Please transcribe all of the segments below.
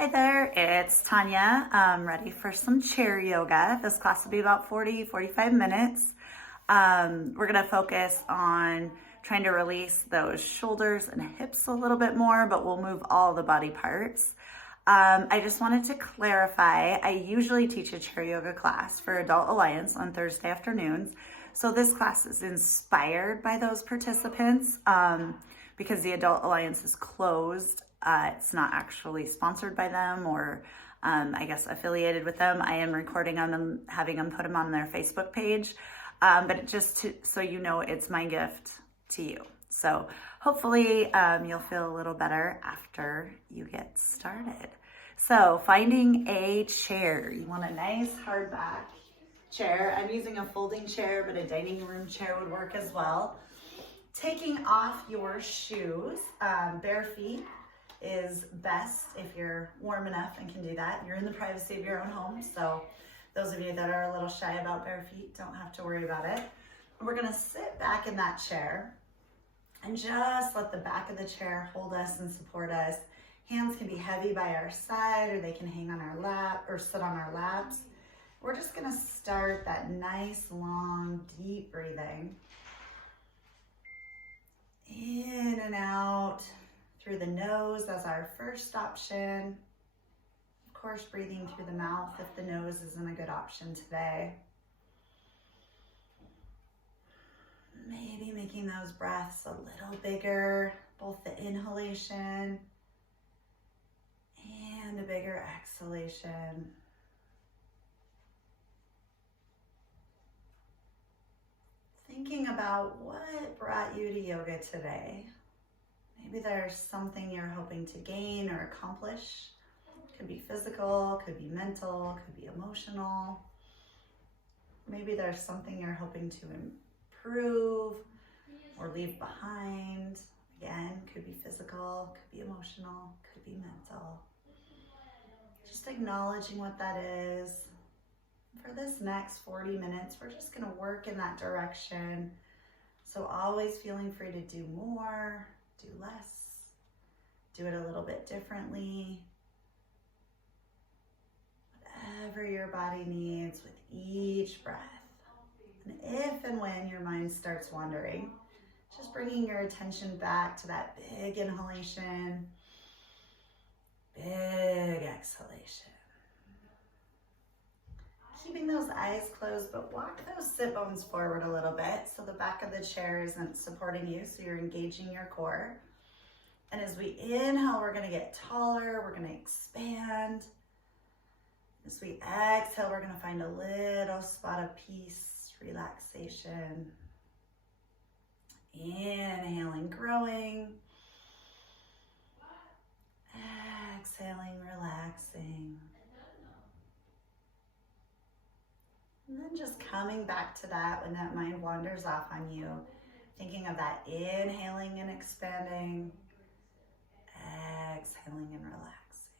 Hi there, it's Tanya. I'm ready for some chair yoga. This class will be about 45 minutes. We're gonna focus on trying to release those shoulders and hips a little bit more, but we'll move all the body parts. I just wanted to clarify, I usually teach a chair yoga class for Adult Alliance on Thursday afternoons. So this class is inspired by those participants because the Adult Alliance is closed. It's not actually sponsored by them or I guess affiliated with them. I am recording them and having them put them on their Facebook page. But so you know, it's my gift to you. So hopefully you'll feel a little better after you get started. So finding a chair. You want a nice hard back chair. I'm using a folding chair, but a dining room chair would work as well. Taking off your shoes, bare feet is best if you're warm enough and can do that. You're in the privacy of your own home, so those of you that are a little shy about bare feet don't have to worry about it. We're gonna sit back in that chair and just let the back of the chair hold us and support us. Hands can be heavy by our side or they can hang on our lap or sit on our laps. We're just gonna start that nice, long, deep breathing. In and out through the nose as our first option. Of course, breathing through the mouth if the nose isn't a good option today. Maybe making those breaths a little bigger, both the inhalation and a bigger exhalation. Thinking about what brought you to yoga today. Maybe there's something you're hoping to gain or accomplish. Could be physical, could be mental, could be emotional. Maybe there's something you're hoping to improve or leave behind. Again, could be physical, could be emotional, could be mental. Just acknowledging what that is. For this next 40 minutes, we're just gonna work in that direction. So always feeling free to do more, do less, do it a little bit differently. Whatever your body needs with each breath. And if and when your mind starts wandering, just bringing your attention back to that big inhalation, big exhalation. Keeping those eyes closed, but walk those sit bones forward a little bit so the back of the chair isn't supporting you, so you're engaging your core. And as we inhale, we're gonna get taller, we're gonna expand. As we exhale, we're gonna find a little spot of peace, relaxation. Inhaling, growing. Exhaling, relaxing. And then just coming back to that when that mind wanders off on you, thinking of that inhaling and expanding, exhaling and relaxing.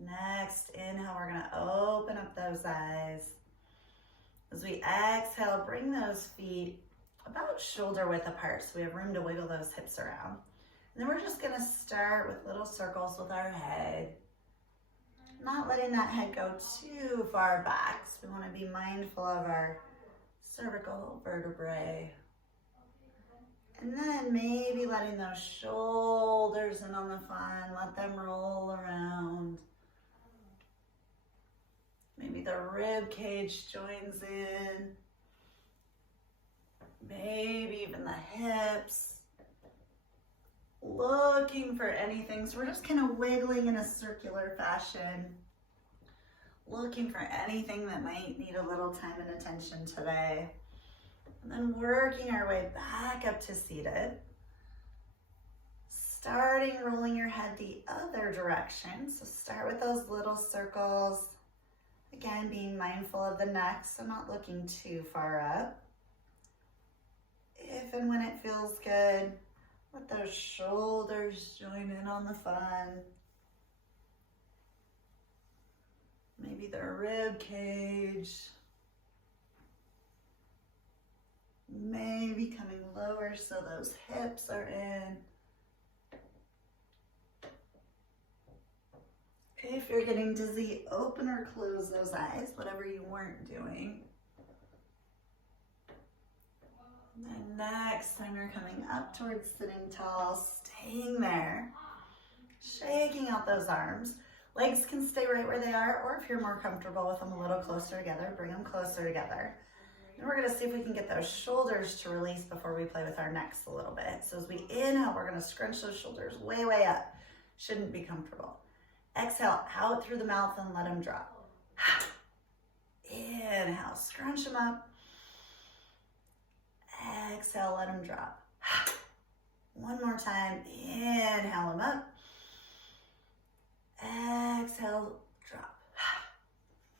Next inhale, we're gonna open up those eyes. As we exhale, bring those feet about shoulder width apart so we have room to wiggle those hips around. And then we're just gonna start with little circles with our head. Not letting that head go too far back. So we want to be mindful of our cervical vertebrae. And then maybe letting those shoulders in on the fun, let them roll around. Maybe the rib cage joins in. Maybe even the hips. Looking for anything. So we're just kind of wiggling in a circular fashion. Looking for anything that might need a little time and attention today. And then working our way back up to seated. Starting rolling your head the other direction. So start with those little circles. Again, being mindful of the neck, so not looking too far up. If and when it feels good, let those shoulders join in on the fun. Maybe the rib cage. Maybe coming lower so those hips are in. If you're getting dizzy, open or close those eyes, whatever you weren't doing. And next time you're coming up towards sitting tall, staying there, shaking out those arms. Legs can stay right where they are, or if you're more comfortable with them a little closer together, bring them closer together. And we're gonna see if we can get those shoulders to release before we play with our necks a little bit. So as we inhale, we're gonna scrunch those shoulders way, way up. Shouldn't be comfortable. Exhale out through the mouth and let them drop. Inhale, scrunch them up. Exhale, let them drop. One more time, inhale them up. Exhale, drop.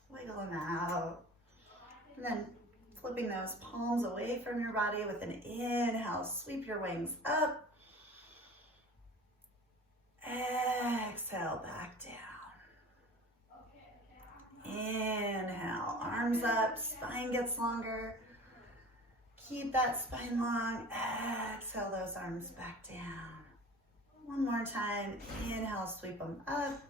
Wiggle them out. And then flipping those palms away from your body with an inhale, sweep your wings up. Exhale, back down. Inhale, arms up, spine gets longer. Keep that spine long. Exhale those arms back down. One more time. Inhale, sweep them up.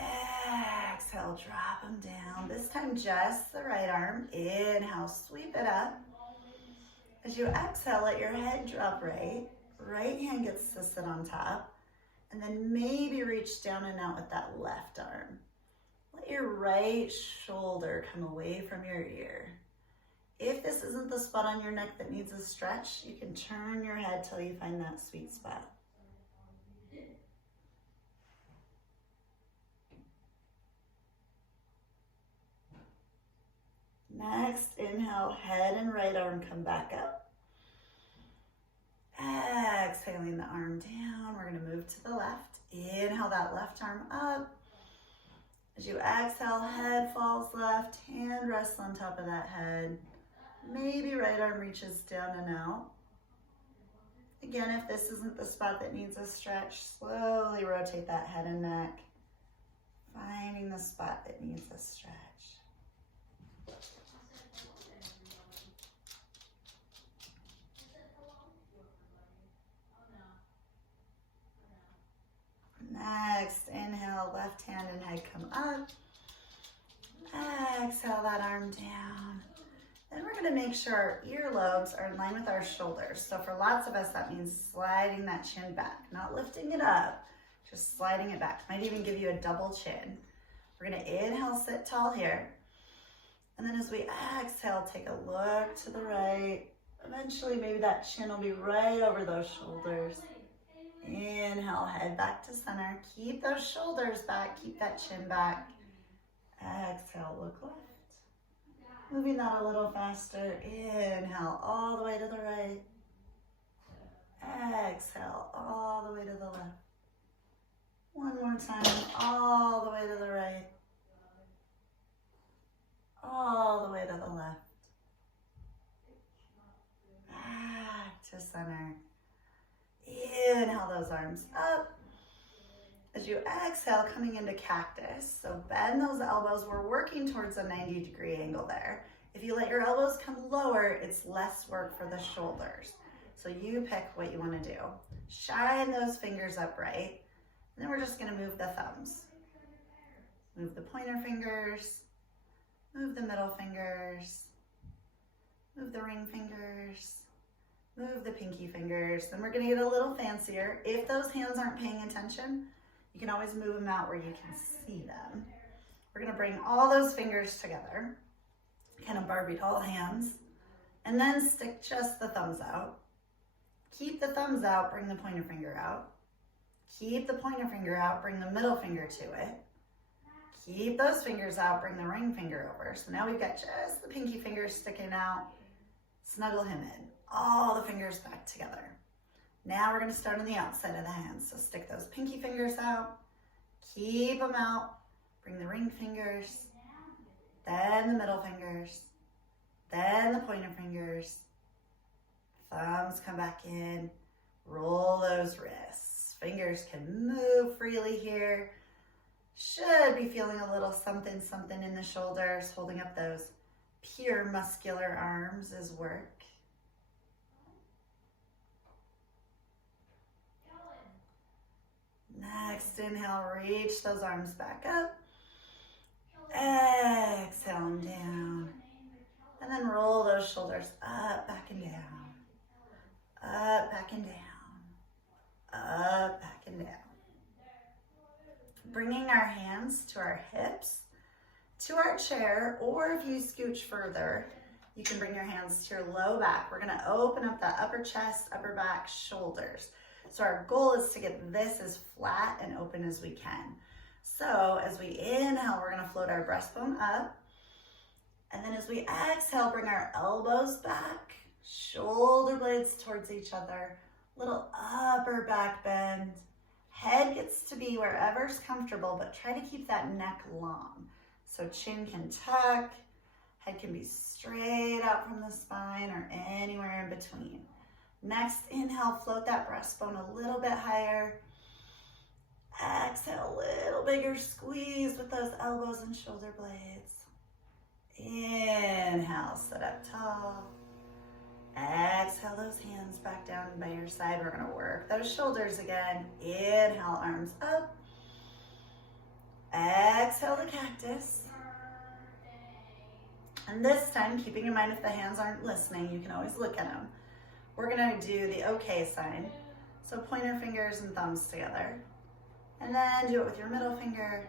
Exhale, drop them down. This time, just the right arm. Inhale, sweep it up. As you exhale, let your head drop right. Right hand gets to sit on top. And then maybe reach down and out with that left arm. Let your right shoulder come away from your ear. If this isn't the spot on your neck that needs a stretch, you can turn your head till you find that sweet spot. Next, inhale, head and right arm come back up. Exhaling the arm down, we're going to move to the left. Inhale that left arm up. As you exhale, head falls left, hand rests on top of that head. Maybe right arm reaches down and out. Again, if this isn't the spot that needs a stretch, slowly rotate that head and neck, finding the spot that needs a stretch. Next, inhale, left hand and head come up. Exhale that arm down. Then we're gonna make sure our earlobes are in line with our shoulders. So for lots of us, that means sliding that chin back, not lifting it up, just sliding it back. Might even give you a double chin. We're gonna inhale, sit tall here. And then as we exhale, take a look to the right. Eventually, maybe that chin will be right over those shoulders. Inhale, head back to center. Keep those shoulders back, keep that chin back. Exhale, look left. Moving that a little faster. Inhale, all the way to the right. Exhale, all the way to the left. One more time, all the way to the right. All the way to the left. Back to center. Inhale those arms up. As you exhale, coming into cactus. So bend those elbows. We're working towards a 90-degree angle there. If you let your elbows come lower, it's less work for the shoulders. So you pick what you want to do. Shine those fingers upright. And then we're just going to move the thumbs. Move the pointer fingers. Move the middle fingers. Move the ring fingers. Move the pinky fingers. Then we're going to get a little fancier. If those hands aren't paying attention, you can always move them out where you can see them. We're going to bring all those fingers together, kind of Barbie doll hands, and then stick just the thumbs out. Keep the thumbs out, bring the pointer finger out. Keep the pointer finger out, bring the middle finger to it. Keep those fingers out, bring the ring finger over. So now we've got just the pinky finger sticking out. Snuggle him in. All the fingers back together. Now we're going to start on the outside of the hands. So stick those pinky fingers out. Keep them out. Bring the ring fingers. Then the middle fingers. Then the pointer fingers. Thumbs come back in. Roll those wrists. Fingers can move freely here. Should be feeling a little something, something in the shoulders. Holding up those pure muscular arms is work. Next inhale, reach those arms back up. Exhale them down. And then roll those shoulders up, back and down. Up, back and down. Up, back and down. Bringing our hands to our hips, to our chair, or if you scooch further, you can bring your hands to your low back. We're gonna open up that upper chest, upper back, shoulders. So our goal is to get this as flat and open as we can. So as we inhale, we're gonna float our breastbone up. And then as we exhale, bring our elbows back, shoulder blades towards each other, little upper back bend. Head gets to be wherever's comfortable, but try to keep that neck long. So chin can tuck, head can be straight out from the spine or anywhere in between. Next, inhale, float that breastbone a little bit higher. Exhale, a little bigger squeeze with those elbows and shoulder blades. Inhale, sit up tall. Exhale those hands back down by your side. We're gonna work those shoulders again. Inhale, arms up. Exhale the cactus. And this time, keeping in mind if the hands aren't listening, you can always look at them. We're gonna do the okay sign. So pointer fingers and thumbs together. And then do it with your middle finger,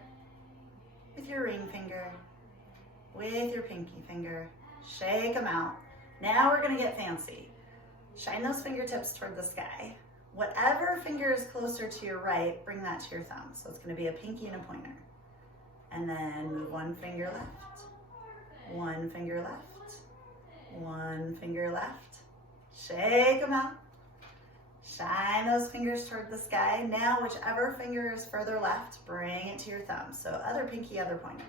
with your ring finger, with your pinky finger. Shake them out. Now we're gonna get fancy. Shine those fingertips toward the sky. Whatever finger is closer to your right, bring that to your thumb. So it's gonna be a pinky and a pointer. And then move one finger left, one finger left, one finger left. Shake them out. Shine those fingers toward the sky. Now whichever finger is further left, bring it to your thumb. So other pinky, other pointer.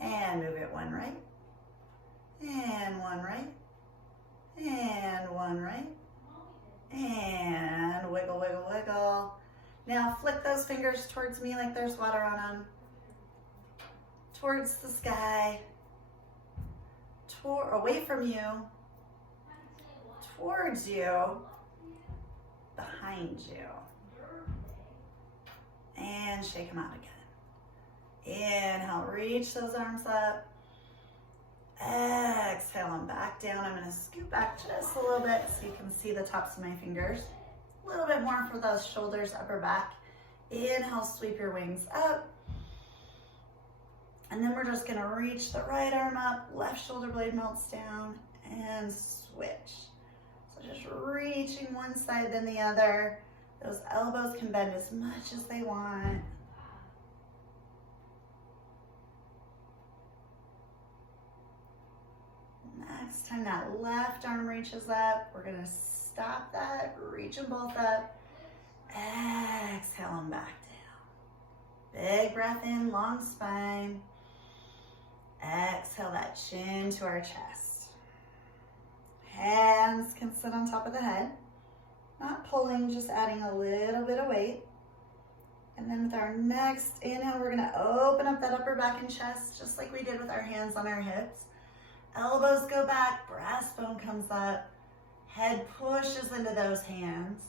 And move it one right, and one right, and one right, and wiggle, wiggle, wiggle. Now flick those fingers towards me like there's water on them, towards the sky, away from you, towards you, behind you. And shake them out again. Inhale, reach those arms up. Exhale them back down. I'm gonna scoot back just a little bit so you can see the tops of my fingers. A little bit more for those shoulders, upper back. Inhale, sweep your wings up. And then we're just gonna reach the right arm up, left shoulder blade melts down, and switch. So just reaching one side then the other. Those elbows can bend as much as they want. Next time that left arm reaches up, we're gonna stop that, reach them both up. Exhale them back down. Big breath in, long spine. Exhale that chin to our chest. Hands can sit on top of the head. Not pulling, just adding a little bit of weight. And then with our next inhale, we're gonna open up that upper back and chest, just like we did with our hands on our hips. Elbows go back, breastbone comes up, head pushes into those hands.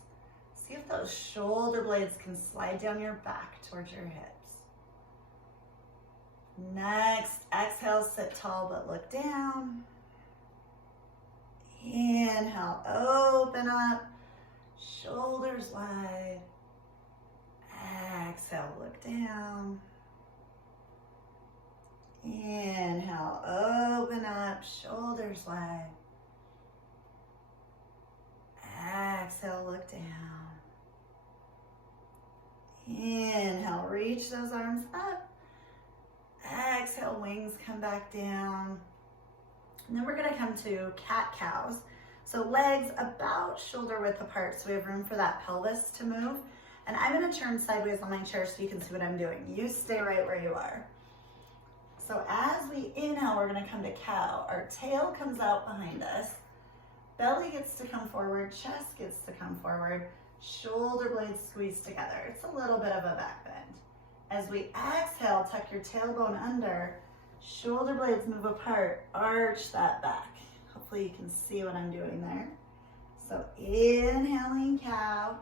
See if those shoulder blades can slide down your back towards your hips. Next, exhale, sit tall but look down. Inhale, open up, shoulders wide. Exhale, look down. Inhale, open up, shoulders wide. Exhale, look down. Inhale, reach those arms up. Exhale, wings come back down. And then we're gonna come to cat-cows. So legs about shoulder width apart so we have room for that pelvis to move. And I'm gonna turn sideways on my chair so you can see what I'm doing. You stay right where you are. So as we inhale, we're gonna come to cow. Our tail comes out behind us. Belly gets to come forward, chest gets to come forward, shoulder blades squeeze together. It's a little bit of a back bend. As we exhale, tuck your tailbone under, shoulder blades move apart, arch that back. Hopefully you can see what I'm doing there. So inhaling cow.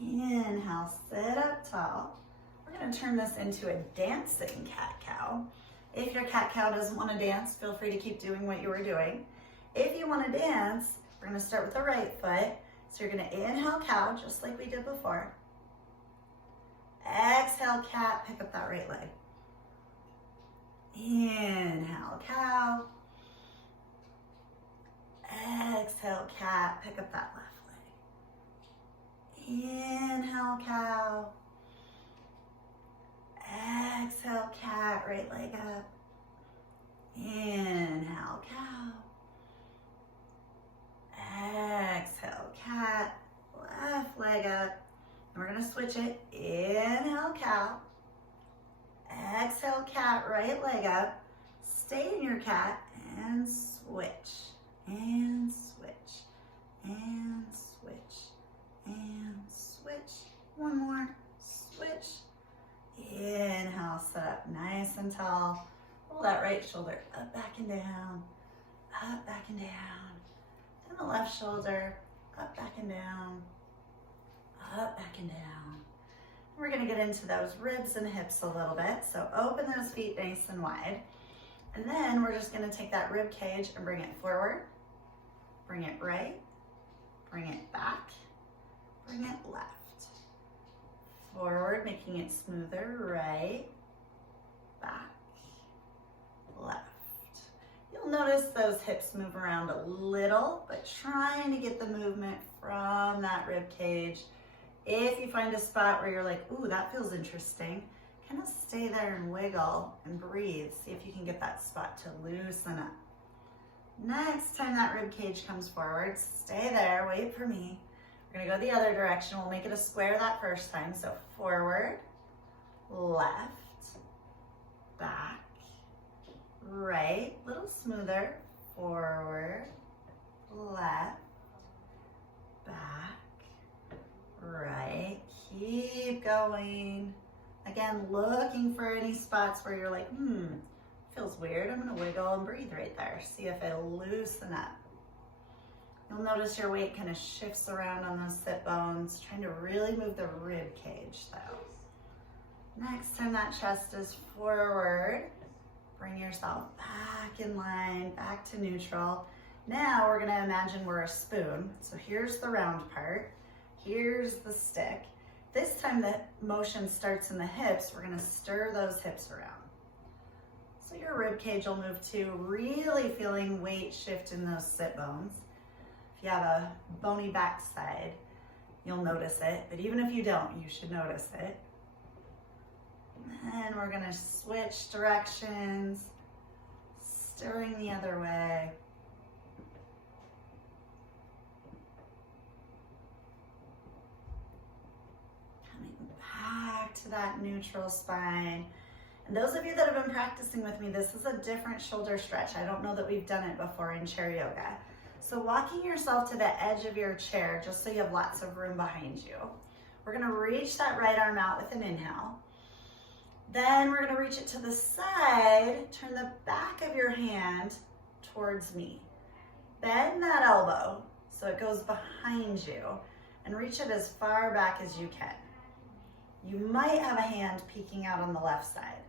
Inhale, sit up tall. We're gonna turn this into a dancing cat-cow. If your cat-cow doesn't wanna dance, feel free to keep doing what you were doing. If you wanna dance, we're gonna start with the right foot. So you're gonna inhale cow, just like we did before. Exhale cat, pick up that right leg. Inhale cow. Exhale cat, pick up that left leg. Inhale cow. Exhale cat, right leg up. Inhale cow. Exhale cat, left leg up. And we're gonna switch it. Inhale cow. Exhale cat, right leg up. Stay in your cat and switch. And switch. And switch. And switch. One more. Switch. Inhale, sit up nice and tall. Roll that right shoulder up, back, and down. Up, back, and down. And the left shoulder up, back, and down. Up, back, and down. We're gonna get into those ribs and hips a little bit. So open those feet nice and wide. And then we're just gonna take that rib cage and bring it forward. Bring it right. Bring it back. Bring it left. Forward, making it smoother. Right. Back. Left. You'll notice those hips move around a little, but trying to get the movement from that rib cage. If you find a spot where you're like, ooh, that feels interesting, kind of stay there and wiggle and breathe. See if you can get that spot to loosen up. Next time that rib cage comes forward, stay there, wait for me. We're gonna go the other direction. We'll make it a square that first time. So forward, left, back, right, a little smoother, forward, left, back, right, keep going. Again, looking for any spots where you're like, feels weird. I'm gonna wiggle and breathe right there. See if it'll loosen up. You'll notice your weight kind of shifts around on those sit bones, trying to really move the rib cage though. Next time that chest is forward, bring yourself back in line, back to neutral. Now we're gonna imagine we're a spoon. So here's the round part, here's the stick. This time the motion starts in the hips, we're gonna stir those hips around. So your rib cage will move too, really feeling weight shift in those sit bones. If you have a bony backside, you'll notice it, but even if you don't, you should notice it. And we're gonna switch directions, stirring the other way. Coming back to that neutral spine. And those of you that have been practicing with me, this is a different shoulder stretch. I don't know that we've done it before in chair yoga. So walking yourself to the edge of your chair, just so you have lots of room behind you. We're gonna reach that right arm out with an inhale. Then we're gonna reach it to the side, turn the back of your hand towards me. Bend that elbow so it goes behind you and reach it as far back as you can. You might have a hand peeking out on the left side.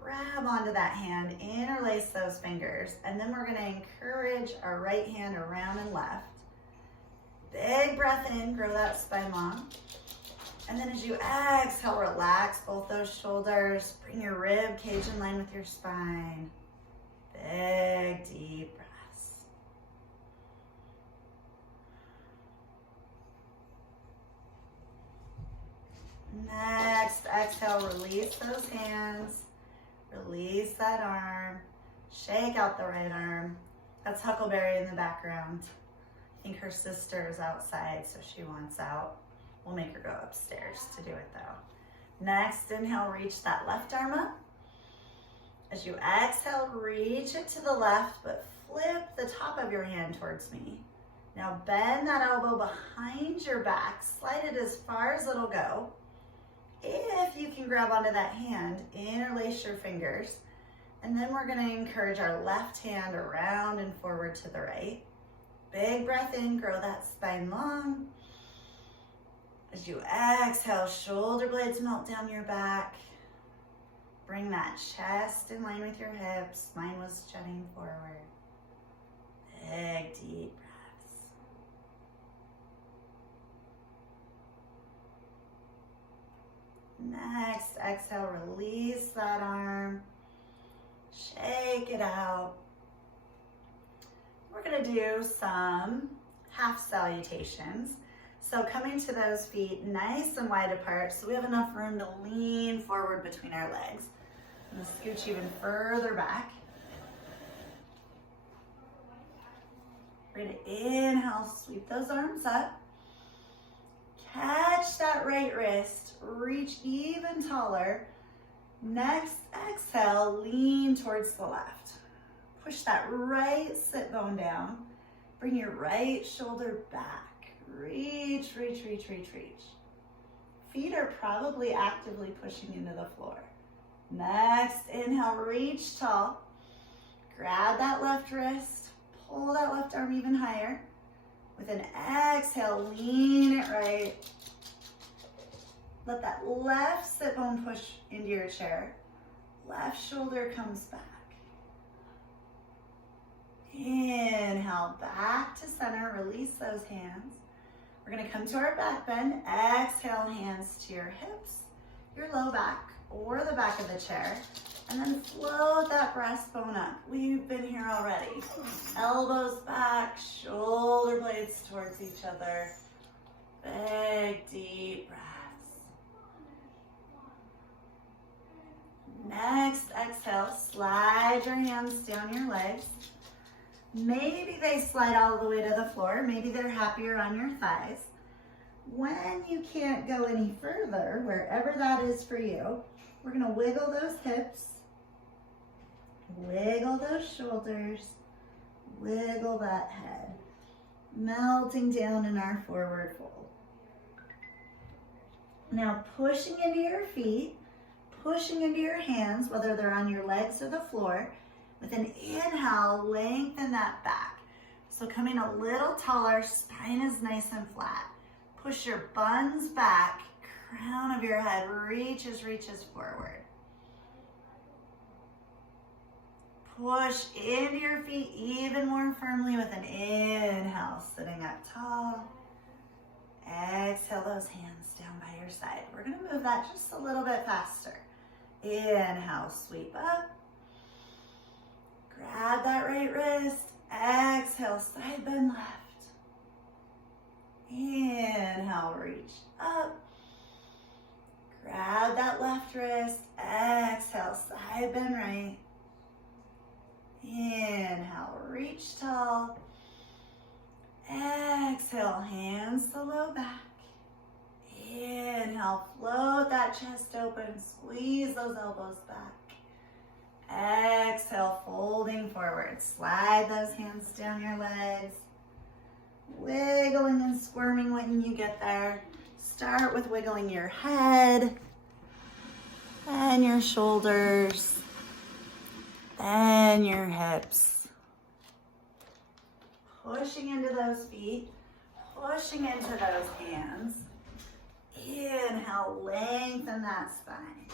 Grab onto that hand, interlace those fingers, and then we're gonna encourage our right hand around and left. Big breath in, grow that spine long. And then as you exhale, relax both those shoulders, bring your rib cage in line with your spine. Big, deep breaths. Next, exhale, release those hands. Release that arm, shake out the right arm. That's Huckleberry in the background. I think her sister is outside, so she wants out. We'll make her go upstairs to do it though. Next, inhale, reach that left arm up. As you exhale, reach it to the left, but flip the top of your hand towards me. Now bend that elbow behind your back, slide it as far as it'll go. If you can grab onto that hand, interlace your fingers, and then we're gonna encourage our left hand around and forward to the right. Big breath in, grow that spine long. As you exhale, shoulder blades melt down your back. Bring that chest in line with your hips. Spine was jutting forward. Big, deep breaths. Next, exhale, release that arm. Shake it out. We're gonna do some half salutations. So coming to those feet nice and wide apart so we have enough room to lean forward between our legs. I'm gonna scooch even further back. We're gonna inhale, sweep those arms up. Catch that right wrist, reach even taller. Next, exhale, lean towards the left. Push that right sit bone down. Bring your right shoulder back. Reach, reach, reach, reach, reach. Feet are probably actively pushing into the floor. Next, inhale, reach tall. Grab that left wrist. Pull that left arm even higher. With an exhale, lean it right. Let that left sit bone push into your chair. Left shoulder comes back. Inhale, back to center. Release those hands. We're gonna come to our back bend. Exhale, hands to your hips, your low back, or the back of the chair. And then float that breastbone up. We've been here already. Elbows back, shoulder blades towards each other. Big, deep breaths. Next, exhale, slide your hands down your legs. Maybe they slide all the way to the floor. Maybe they're happier on your thighs. When you can't go any further, wherever that is for you, we're gonna wiggle those hips, wiggle those shoulders, wiggle that head, melting down in our forward fold. Now pushing into your feet, pushing into your hands, whether they're on your legs or the floor. With an inhale, lengthen that back. So coming a little taller, spine is nice and flat. Push your buns back, crown of your head reaches forward. Push into your feet even more firmly with an inhale, sitting up tall. Exhale those hands down by your side. We're gonna move that just a little bit faster. Inhale, sweep up. Grab that right wrist. Exhale, side bend left. Inhale, reach up. Grab that left wrist. Exhale, side bend right. Inhale, reach tall. Exhale, hands to low back. Inhale, float that chest open. Squeeze those elbows back. Exhale, folding forward. Slide those hands down your legs. Wiggling and squirming when you get there. Start with wiggling your head and your shoulders and your hips. Pushing into those feet, pushing into those hands. Inhale, lengthen that spine.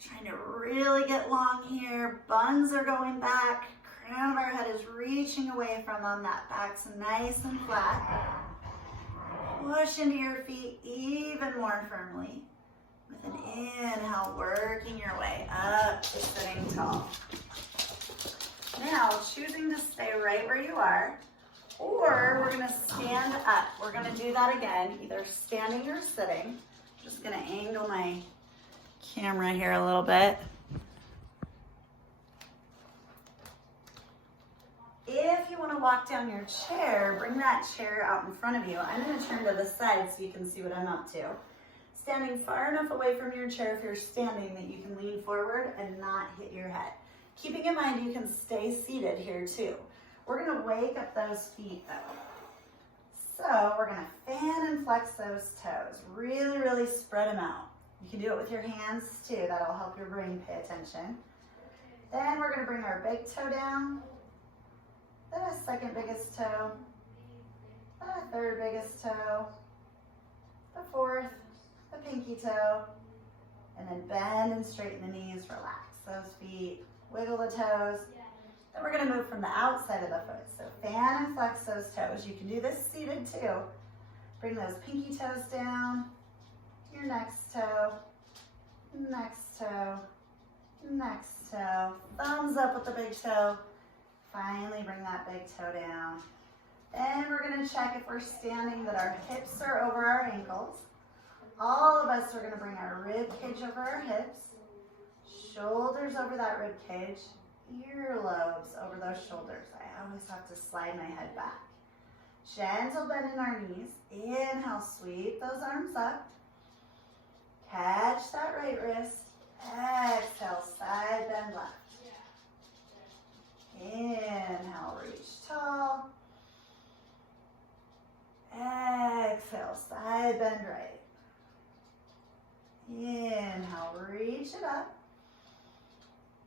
Trying to really get long here. Buns are going back. Crown of our head is reaching away from them. That back's nice and flat. Push into your feet even more firmly. With an inhale, working your way up to sitting tall. Now, choosing to stay right where you are, or we're gonna stand up. We're gonna do that again, either standing or sitting. Just gonna angle my camera here a little bit. If you want to walk down your chair, bring that chair out in front of you. I'm going to turn to the side so you can see what I'm up to. Standing far enough away from your chair if you're standing that you can lean forward and not hit your head. Keeping in mind you can stay seated here too. We're going to wake up those feet though. So we're going to fan and flex those toes. Really, really spread them out. You can do it with your hands too. That'll help your brain pay attention. Then we're going to bring our big toe down. Then a second biggest toe. A third biggest toe, the fourth, the pinky toe, and then bend and straighten the knees, relax those feet, wiggle the toes. Then we're gonna move from the outside of the foot. So fan and flex those toes. You can do this seated too. Bring those pinky toes down, your next toe, next toe, next toe. Thumbs up with the big toe. Finally bring that big toe down. Then we're gonna check if we're standing that our hips are over our ankles. All of us are gonna bring our rib cage over our hips, shoulders over that rib cage, earlobes over those shoulders. I always have to slide my head back. Gentle bend in our knees. Inhale, sweep those arms up. Catch that right wrist. Exhale, side bend left. Inhale, reach tall. Exhale, side bend right. Inhale, reach it up.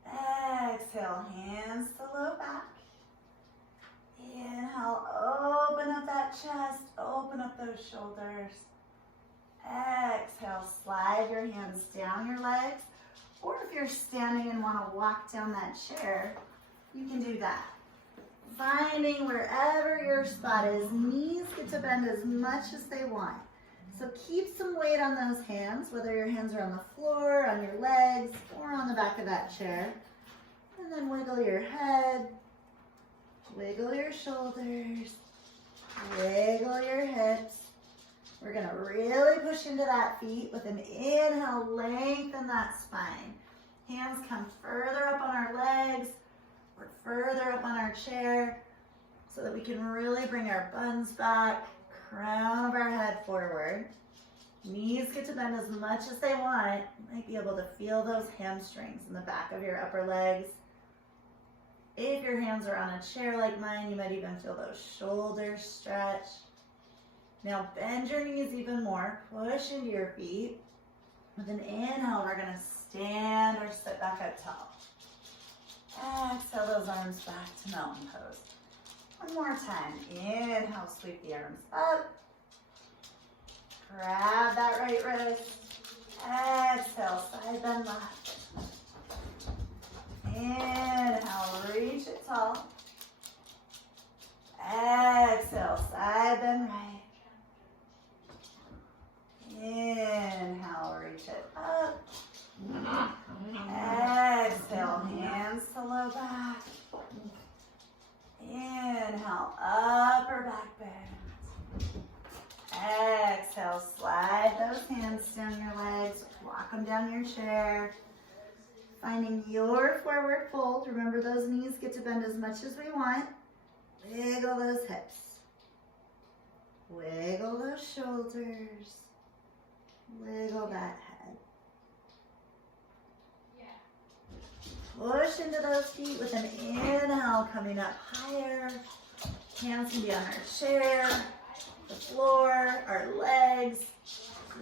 Exhale, hands to low back. Inhale, open up that chest, open up those shoulders. Exhale, slide your hands down your legs. Or if you're standing and want to walk down that chair, you can do that. Finding wherever your spot is, knees get to bend as much as they want. So keep some weight on those hands, whether your hands are on the floor, on your legs, or on the back of that chair. And then wiggle your head, wiggle your shoulders, wiggle your hips. We're gonna really push into that feet with an inhale, lengthen that spine. Hands come further up on our legs, or further up on our chair, so that we can really bring our buns back, crown of our head forward. Knees get to bend as much as they want. You might be able to feel those hamstrings in the back of your upper legs. If your hands are on a chair like mine, you might even feel those shoulders stretch. Now bend your knees even more. Push into your feet. With an inhale, we're gonna stand or sit back up tall. Exhale those arms back to mountain pose. One more time. Inhale, sweep the arms up. Grab that right wrist. Exhale, side bend left. Inhale, reach it tall. Exhale, side bend right. Inhale, reach it up. Exhale, hands to low back. Inhale, upper back bend. Exhale, slide those hands down your legs. Walk them down your chair. Finding your forward fold. Remember, those knees get to bend as much as we want. Wiggle those hips. Wiggle those shoulders. Wiggle that head. Push into those feet with an inhale, coming up higher. Hands can be on our chair, the floor, our legs.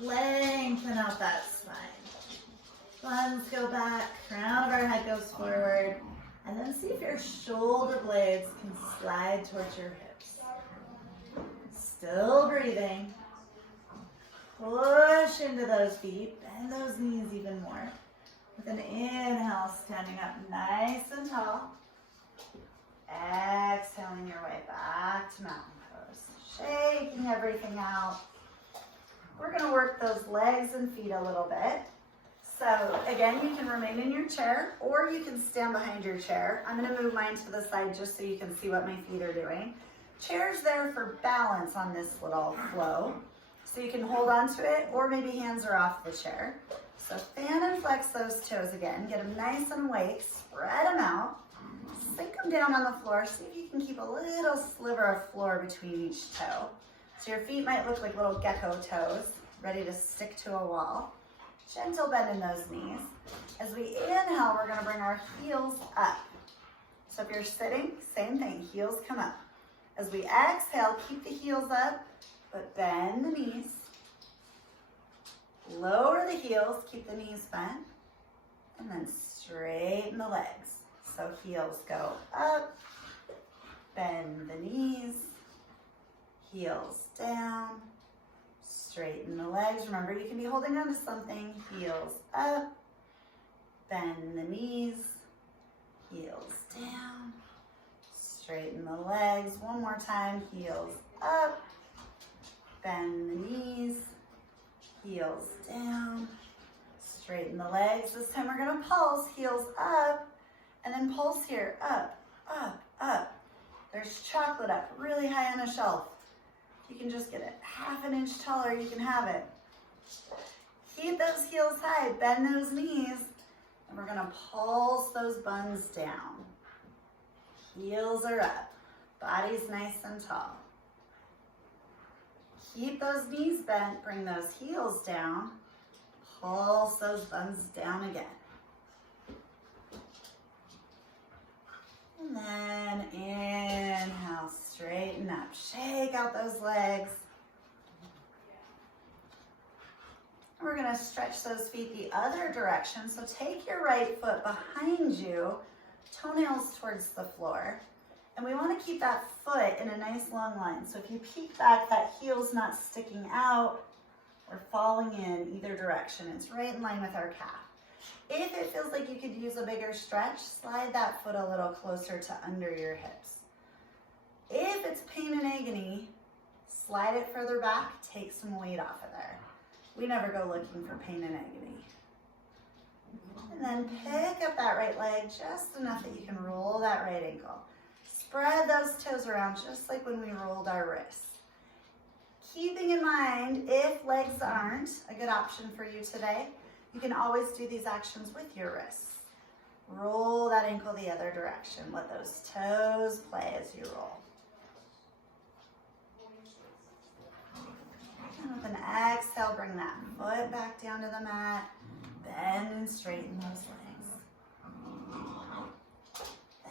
Lengthen out that spine. Buns go back, crown of our head goes forward. And then see if your shoulder blades can slide towards your hips. Still breathing. Push into those feet, bend those knees even more. With an inhale, standing up nice and tall. Exhaling your way back to mountain pose. Shaking everything out. We're gonna work those legs and feet a little bit. So again, you can remain in your chair or you can stand behind your chair. I'm gonna move mine to the side just so you can see what my feet are doing. Chair's there for balance on this little flow. So you can hold on to it or maybe hands are off the chair. So fan and flex those toes again. Get them nice and awake. Spread them out. Sink them down on the floor. See if you can keep a little sliver of floor between each toe. So your feet might look like little gecko toes, ready to stick to a wall. Gentle bend in those knees. As we inhale, we're gonna bring our heels up. So if you're sitting, same thing, heels come up. As we exhale, keep the heels up, but bend the knees. Lower the heels, keep the knees bent, and then straighten the legs. So heels go up, bend the knees, heels down, straighten the legs. Remember, you can be holding on to something, heels up, bend the knees, heels down, straighten the legs. One more time, heels up, bend the knees, heels down, straighten the legs. This time we're gonna pulse, heels up, and then pulse here, up, up, up. There's chocolate up really high on a shelf. If you can just get it half an inch taller, you can have it. Keep those heels high, bend those knees, and we're gonna pulse those buns down. Heels are up, body's nice and tall. Keep those knees bent, bring those heels down, pulse those buns down again. And then inhale, straighten up, shake out those legs. We're gonna stretch those feet the other direction. So take your right foot behind you, toenails towards the floor. And we wanna keep that foot in a nice long line. So if you peek back, that heel's not sticking out or falling in either direction. It's right in line with our calf. If it feels like you could use a bigger stretch, slide that foot a little closer to under your hips. If it's pain and agony, slide it further back, take some weight off of there. We never go looking for pain and agony. And then pick up that right leg just enough that you can roll that right ankle. Spread those toes around just like when we rolled our wrists. Keeping in mind, if legs aren't a good option for you today, you can always do these actions with your wrists. Roll that ankle the other direction. Let those toes play as you roll. And with an exhale, bring that foot back down to the mat. Bend and straighten those legs.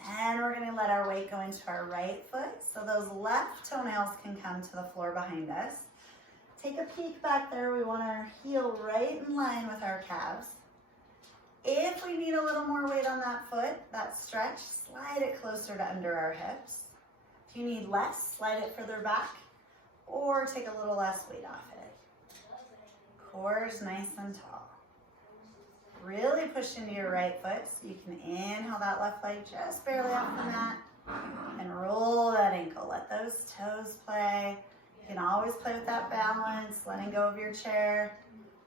Then we're going to let our weight go into our right foot. So those left toenails can come to the floor behind us. Take a peek back there. We want our heel right in line with our calves. If we need a little more weight on that foot, that stretch, slide it closer to under our hips. If you need less, slide it further back or take a little less weight off it. Core's nice and tall. Really push into your right foot so you can inhale that left leg just barely off the mat and roll that ankle. Let those toes play. You can always play with that balance, letting go of your chair,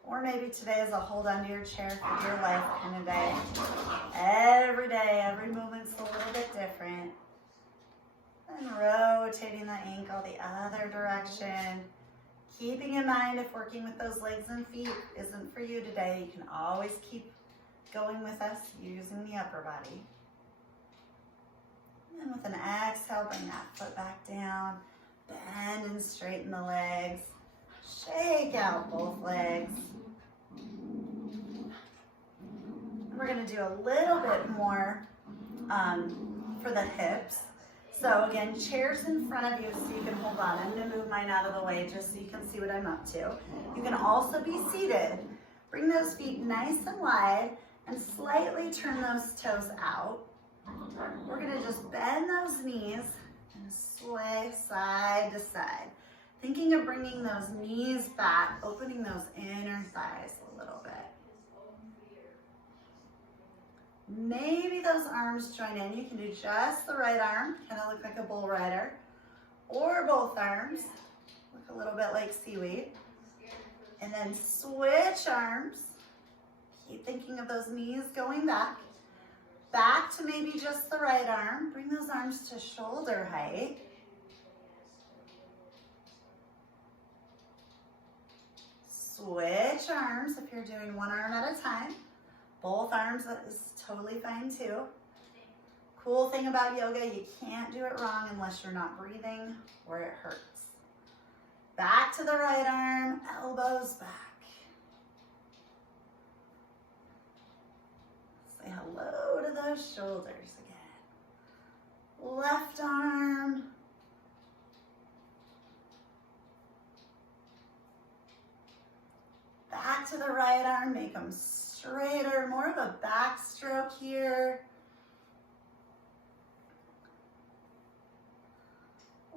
or maybe today is a hold on to your chair for your life kind of day. Every movement's a little bit different. And rotating the ankle the other direction. Keeping in mind if working with those legs and feet isn't for you today, you can always keep going with us using the upper body. And with an exhale, bring that foot back down. Bend and straighten the legs. Shake out both legs. And we're going to do a little bit more for the hips. So again, chairs in front of you so you can hold on. I'm going to move mine out of the way just so you can see what I'm up to. You can also be seated. Bring those feet nice and wide and slightly turn those toes out. We're going to just bend those knees and sway side to side. Thinking of bringing those knees back, opening those inner thighs a little bit. Maybe those arms join in. You can do just the right arm, kind of look like a bull rider, or both arms, look a little bit like seaweed. And then switch arms. Keep thinking of those knees going back. Back to maybe just the right arm. Bring those arms to shoulder height. Switch arms if you're doing one arm at a time. Both arms is totally fine too. Cool thing about yoga, you can't do it wrong unless you're not breathing or it hurts. Back to the right arm, elbows back. Say hello to those shoulders again. Left arm. Back to the right arm, make them straighter, more of a backstroke here.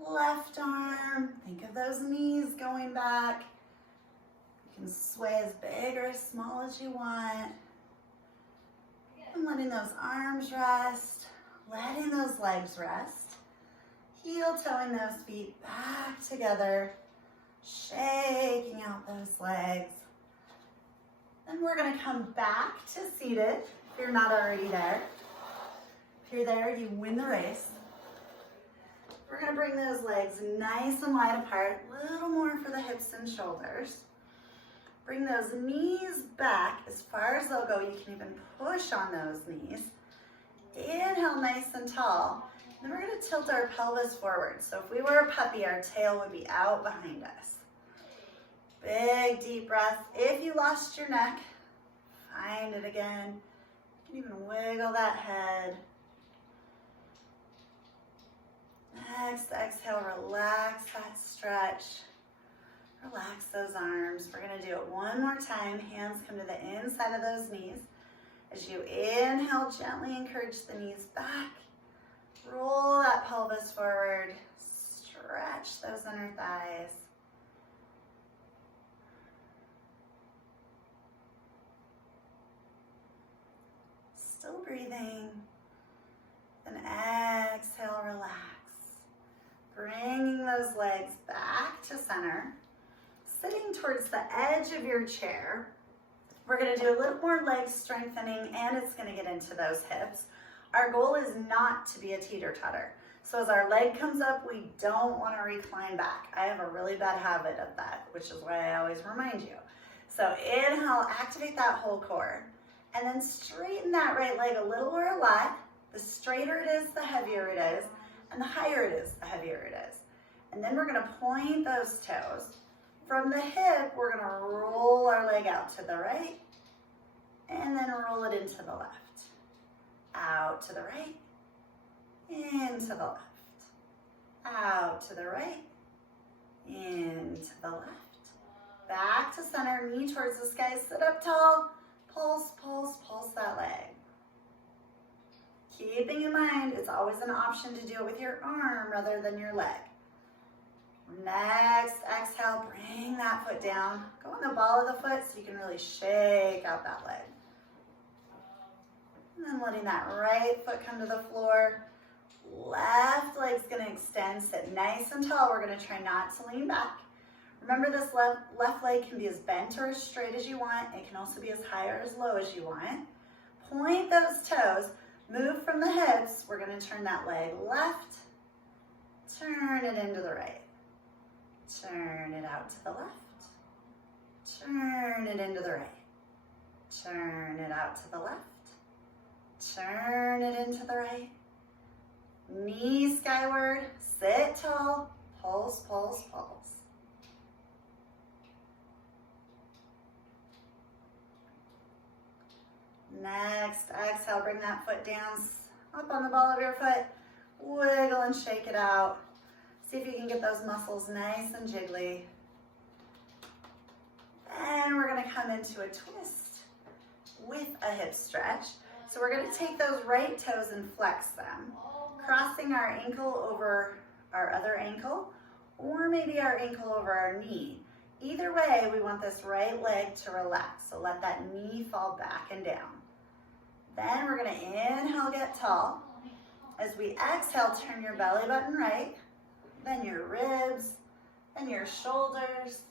left arm. Think of those knees going back. You can sway as big or as small as you want. And letting those arms rest, letting those legs rest. Heel toeing those feet back together, shaking out those legs. Then we're gonna come back to seated if you're not already there. If you're there, you win the race. We're gonna bring those legs nice and wide apart, a little more for the hips and shoulders. Bring those knees back as far as they'll go. You can even push on those knees. Inhale nice and tall. Then we're gonna tilt our pelvis forward. So if we were a puppy, our tail would be out behind us. Big deep breath. If you lost your neck, find it again. You can even wiggle that head. Next, exhale, relax that stretch. Relax those arms. We're gonna do it one more time. Hands come to the inside of those knees. As you inhale, gently encourage the knees back. Roll that pelvis forward. Stretch those inner thighs. Still breathing. Then exhale, relax. Bringing those legs back to center. Sitting towards the edge of your chair. We're gonna do a little more leg strengthening and it's gonna get into those hips. Our goal is not to be a teeter-totter. So as our leg comes up, we don't wanna recline back. I have a really bad habit of that, which is why I always remind you. So inhale, activate that whole core. And then straighten that right leg a little or a lot. The straighter it is, the heavier it is. And the higher it is, the heavier it is. And then we're gonna point those toes. From the hip, we're gonna roll our leg out to the right and then roll it into the left. Out to the right, into the left. Out to the right, into the left. Back to center, knee towards the sky, sit up tall, pulse, pulse, pulse that leg. Keeping in mind, it's always an option to do it with your arm rather than your leg. Next, exhale, bring that foot down. Go on the ball of the foot so you can really shake out that leg. And then letting that right foot come to the floor. Left leg's gonna extend, sit nice and tall. We're gonna try not to lean back. Remember, this left leg can be as bent or as straight as you want. It can also be as high or as low as you want. Point those toes, move from the hips. We're gonna turn that leg left, turn it into the right. Turn it out to the left. Turn it into the right. Turn it out to the left. Turn it into the right. Knees skyward, sit tall, pulse, pulse, pulse. Next, exhale, bring that foot down, up on the ball of your foot, wiggle and shake it out. See if you can get those muscles nice and jiggly. And we're gonna come into a twist with a hip stretch. So we're gonna take those right toes and flex them, crossing our ankle over our other ankle, or maybe our ankle over our knee. Either way, we want this right leg to relax. So let that knee fall back and down. Then we're gonna inhale, get tall. As we exhale, turn your belly button right, then your ribs, then your shoulders,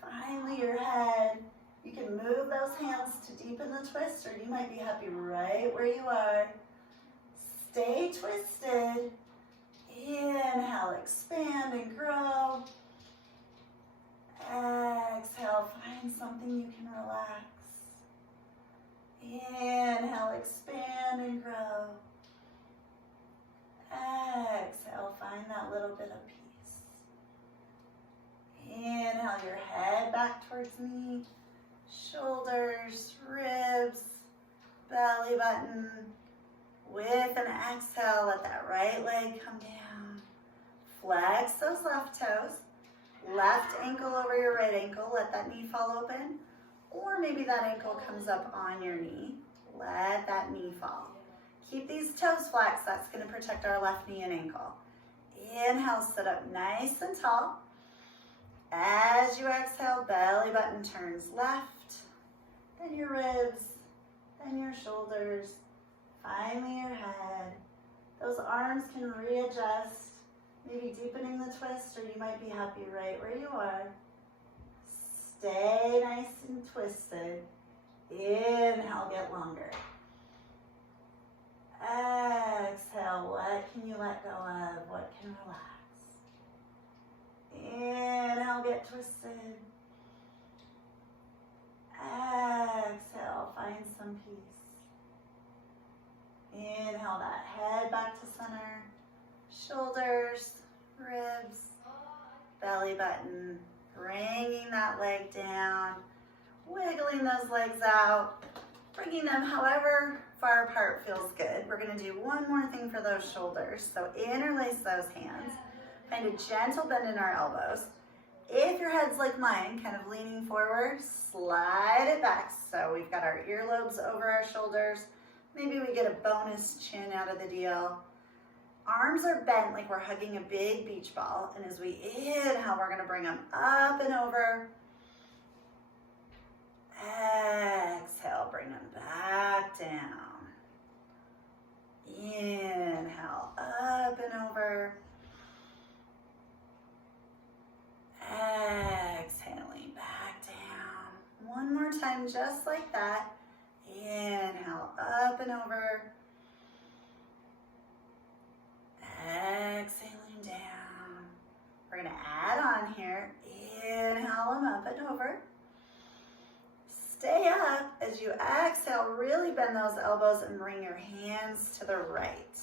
finally your head. You can move those hands to deepen the twist, or you might be happy right where you are. Stay twisted. Inhale, expand and grow. Exhale, find something you can relax. Inhale, expand and grow. Exhale, find that little bit of peace. Inhale, your head back towards me, shoulders, ribs, belly button. With an exhale, let that right leg come down. Flex those left toes. Left ankle over your right ankle, let that knee fall open. Or maybe that ankle comes up on your knee. Let that knee fall. Keep these toes flexed, that's gonna protect our left knee and ankle. Inhale, sit up nice and tall. As you exhale, belly button turns left, then your ribs, then your shoulders, finally your head. Those arms can readjust, maybe deepening the twist, or you might be happy right where you are. Stay nice and twisted. Inhale, get longer. Exhale, what can you let go of? What can relax? Inhale, get twisted. Exhale, find some peace. Inhale that head back to center. Shoulders, ribs, belly button. Bringing that leg down. Wiggling those legs out. Bringing them however far apart feels good. We're going to do one more thing for those shoulders. So interlace those hands. Find a gentle bend in our elbows. If your head's like mine, kind of leaning forward, slide it back. So we've got our earlobes over our shoulders. Maybe we get a bonus chin out of the deal. Arms are bent like we're hugging a big beach ball. And as we inhale, we're going to bring them up and over. Exhale, bring them back down. Inhale, up and over. Exhaling back down. One more time, just like that. Inhale, up and over. Exhaling down. We're going to add on here. Inhale them up and over. Stay up. As you exhale, really bend those elbows and bring your hands to the right.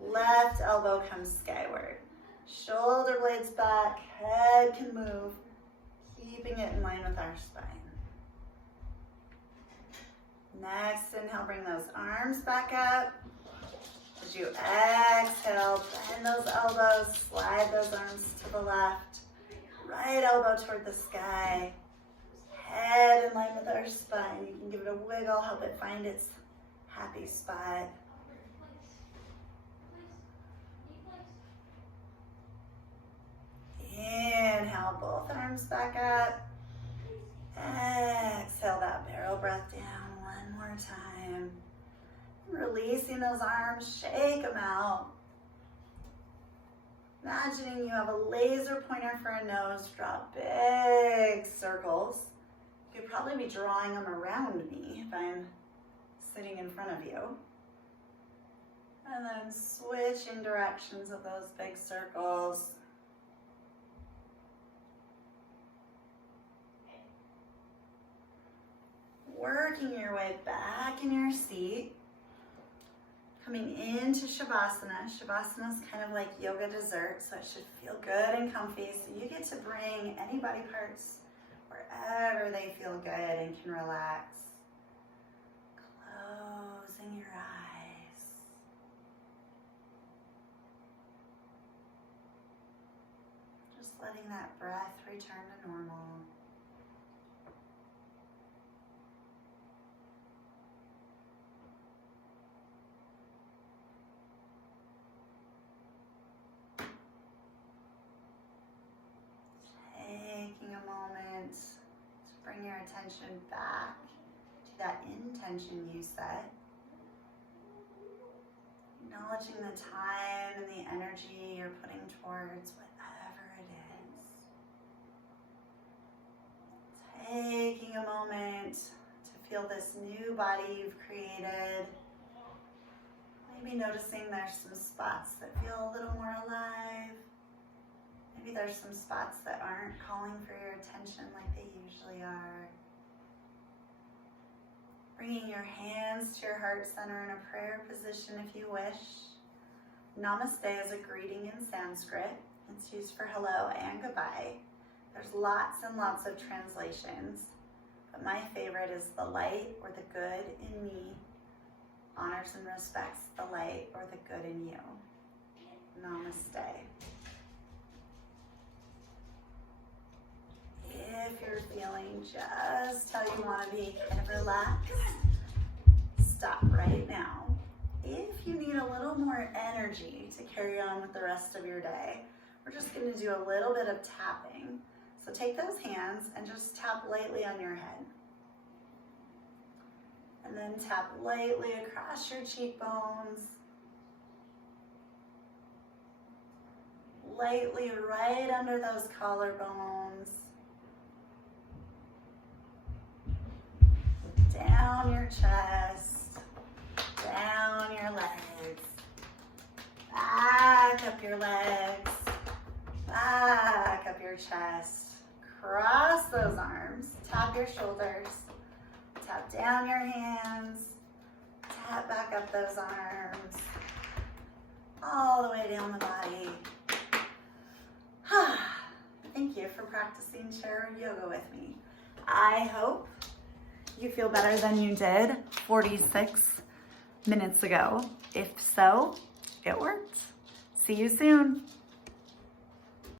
Left elbow comes skyward. Shoulder blades back, head can move, keeping it in line with our spine. Next, inhale, bring those arms back up. As you exhale, bend those elbows, slide those arms to the left. Right elbow toward the sky. Head in line with our spine. You can give it a wiggle, help it find its happy spot. Inhale, both arms back up. Exhale that barrel breath down one more time. Releasing those arms, shake them out. Imagining you have a laser pointer for a nose, draw big circles. You could probably be drawing them around me if I'm sitting in front of you. And then switching directions of those big circles. Working your way back in your seat. Coming into Shavasana. Shavasana is kind of like yoga dessert, so it should feel good and comfy. So you get to bring any body parts wherever they feel good and can relax. Closing your eyes. Just letting that breath return to normal. Bring your attention back to that intention you set. Acknowledging the time and the energy you're putting towards whatever it is. Taking a moment to feel this new body you've created. Maybe noticing there's some spots that feel a little more alive. Maybe there's some spots that aren't calling for your attention like they usually are. Bringing your hands to your heart center in a prayer position if you wish. Namaste is a greeting in Sanskrit. It's used for hello and goodbye. There's lots and lots of translations, but my favorite is the light or the good in me honors and respects the light or the good in you. Namaste. If you're feeling just how you want to be, kind of relaxed, stop right now. if you need a little more energy to carry on with the rest of your day, we're just going to do a little bit of tapping. So take those hands and just tap lightly on your head. And then tap lightly across your cheekbones. Lightly right under those collarbones. Down your chest. Down your legs. Back up your legs. Back up your chest. Cross those arms. Tap your shoulders. Tap down your hands. Tap back up those arms. All the way down the body. Thank you for practicing chair yoga with me. I hope you feel better than you did 46 minutes ago. If so, it worked. See you soon.